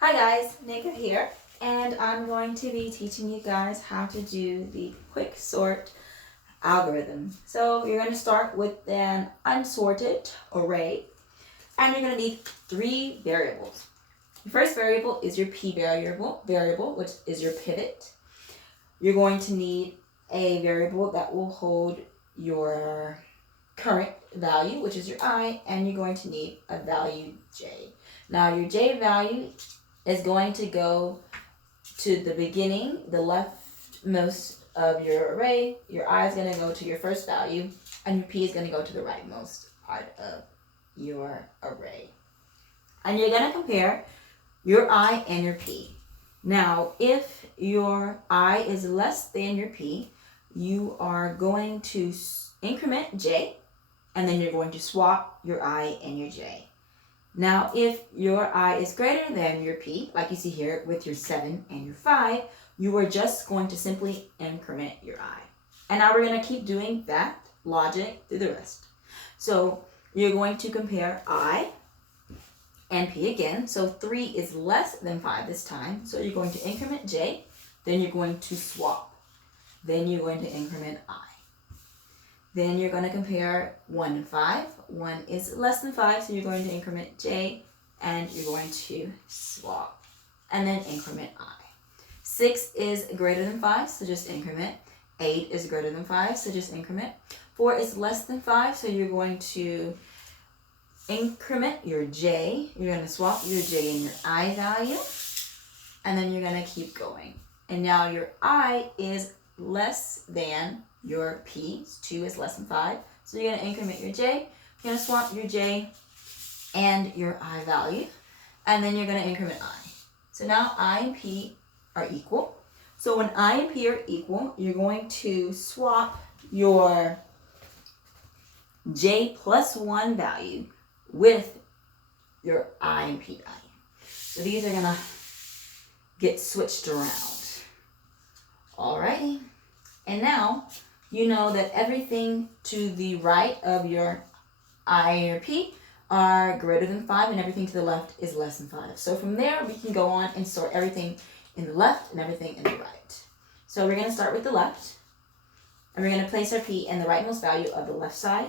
Hi guys, Nneka here, and I'm going to be teaching you guys how to do the quick sort algorithm. So you're going to start with an unsorted array, and you're going to need three variables. The first variable is your p variable, which is your pivot. You're going to need a variable that will hold your current value, which is your I, and you're going to need a value j. Now your j value is going to go to the beginning, the leftmost of your array. Your I is going to go to your first value, and your p is going to go to the rightmost part of your array. And you're going to compare your I and your p. Now, if your I is less than your p, you are going to increment j, and then you're going to swap your I and your j. Now, if your I is greater than your p, like you see here with your 7 and your 5, you are just going to simply increment your I. And now we're going to keep doing that logic through the rest. So you're going to compare I and p again. So 3 is less than 5 this time. So you're going to increment j, then you're going to swap. Then you're going to increment I. Then you're going to compare 1 and 5. 1 is less than 5, so you're going to increment j, and you're going to swap, and then increment I. 6 is greater than 5, so just increment. 8 is greater than 5, so just increment. 4 is less than 5, so you're going to increment your j. You're going to swap your j and your I value, and then you're going to keep going. And now your I is less than your p. 2 is less than 5, so you're going to increment your j. You're going to swap your j and your I value, and then you're going to increment I. So now I and p are equal. So when I and p are equal, you're going to swap your j plus 1 value with your I and p value. So these are going to get switched around. Alrighty. And now you know that everything to the right of your I and your p are greater than 5, and everything to the left is less than 5. So from there, we can go on and sort everything in the left and everything in the right. So we're going to start with the left, and we're going to place our p in the rightmost value of the left side.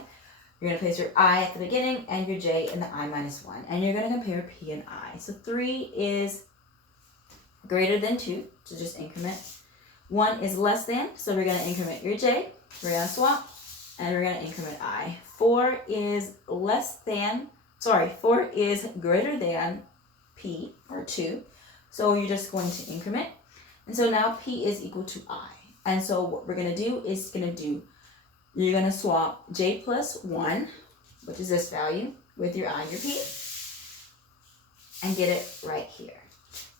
You're going to place your I at the beginning and your j in the I minus 1, and you're going to compare p and I. So 3 is greater than 2, so just increment. 1 is less than, so we're going to increment your j, we're going to swap, and we're going to increment I. 4 is greater than p, or 2, so you're just going to increment. And so now p is equal to I. And so what we're going to do is you're going to swap j plus 1, which is this value, with your I and your p, and get it right here.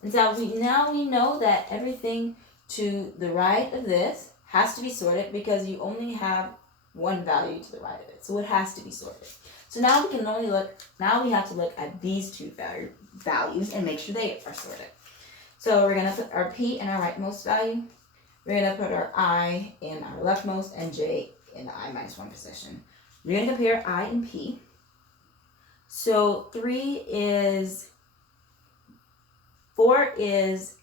And so now we know that everything to the right of this has to be sorted because you only have one value to the right of it. So it has to be sorted. So now we have to look at these two values and make sure they are sorted. So we're going to put our p in our rightmost value. We're going to put our I in our leftmost and j in the I minus 1 position. We're going to compare I and p. So 4 is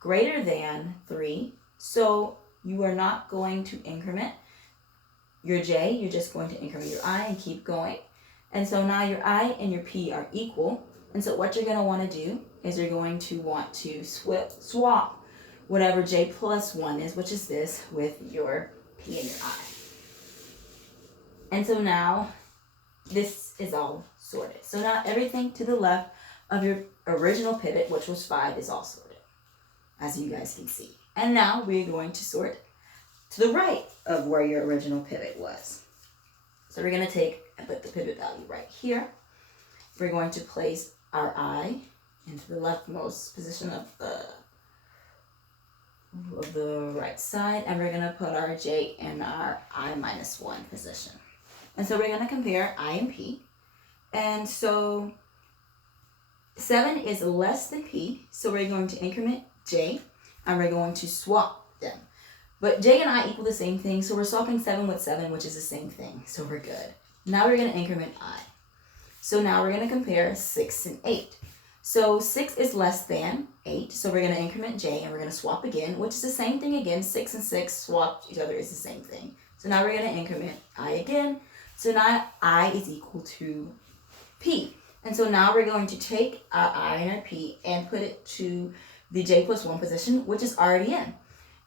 greater than 3, so you are not going to increment your j, you're just going to increment your I and keep going. And so now your I and your p are equal, and so what you're going to want to do is you're going to want to swap whatever j plus 1 is, which is this, with your p and your I. And so now this is all sorted. So now everything to the left of your original pivot, which was 5, is all sorted, as you guys can see. And now we're going to sort to the right of where your original pivot was. So we're going to take and put the pivot value right here. We're going to place our I into the leftmost position of the right side, and we're going to put our j in our I minus 1 position. And so we're going to compare I and p. And so 7 is less than p, so we're going to increment j, and we're going to swap them. But j and I equal the same thing, so we're swapping 7 with 7, which is the same thing, so we're good. Now we're going to increment I. So now we're going to compare 6 and 8. So 6 is less than 8. So we're going to increment j and we're going to swap again, which is the same thing again. 6 and 6 swap each other is the same thing. So now we're going to increment I again. So now I is equal to p. And so now we're going to take our I and our p and put it to the j plus 1 position, which is already in.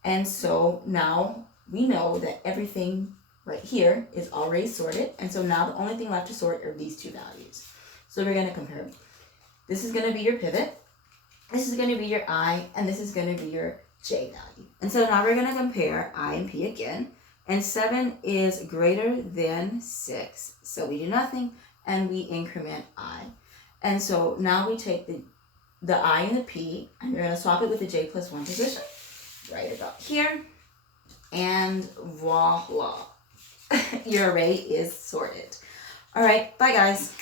And so now we know that everything right here is already sorted. And so now the only thing left to sort are these two values. So we're going to compare. This is going to be your pivot. This is going to be your I, and this is going to be your j value. And so now we're going to compare I and p again. And 7 is greater than 6. So we do nothing, and we increment I. And so now we take the I and the p, and we're going to swap it with the j plus 1 position. Right about here. And voila. Your array is sorted. All right, bye guys.